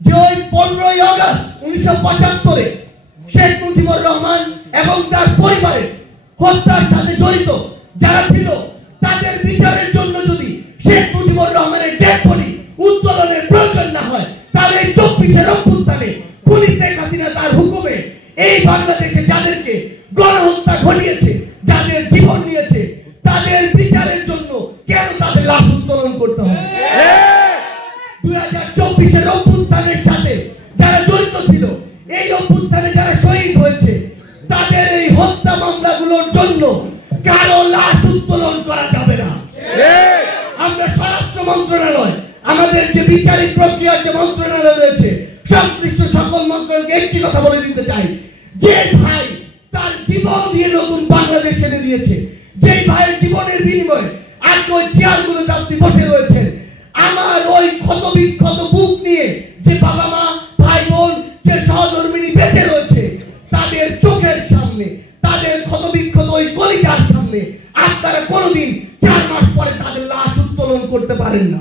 যে ওই 15ই আগস্ট 1975-এ শেখ মুজিবুর রহমান এবং তার পরিবারের হত্যার সাথে জড়িত যারা ছিল তাদের বিচারের জন্য যদি শেখ মুজিবুর রহমানের ডেড বডি উত্তোলনের প্রয়োজন না হয়, তাহলে এই 24-এর অভ্যুত্থানে পুলিশ শেখ হাসিনা তার হুকুমে এই বাংলাদেশে যাদেরকে গণহত্যা ঘটিয়েছে, যাদের জীবন নিয়েছে, তাদের বিচারের জন্য কেন তাদের লাশ উত্তোলন করতে হবে? 2024-এর অভ্যুত্থানের সাথে যারা জড়িত ছিল, এই অভ্যুত্থানে যারা শহীদ হয়েছে, তাদের এই হত্যা মামলাগুলোর জন্য কারো লাশ উত্তোলন করা যাবে না। আমরা স্বরাষ্ট্র মন্ত্রণালয়, আমাদের যে বিচারিক প্রক্রিয়ার যে মন্ত্রণালয় রয়েছে, সংশ্লিষ্ট সকল মন্ত্রণালয়কে একটি কথা বলে দিতে চাই, যে ভাই তার জীবন দিয়ে নতুন বাংলাদেশ এনে দিয়েছে, যে ভাইয়ের জীবনের বিনিময়ে আজকে ওই চেয়ারগুলোতে আপনি বসে রয়েছেন, আমার ওই ক্ষত বিক্ষত বুক নিয়ে যে বাবা মা ভাই বোন যে সহধর্মিনী বেঁচে রয়েছে, তাদের চোখের সামনে, তাদের ক্ষত বিক্ষত ওই কলিজার সামনে আপনারা কোনোদিন 4 মাস পরে তাদের লাশ উত্তোলন করতে পারেন না।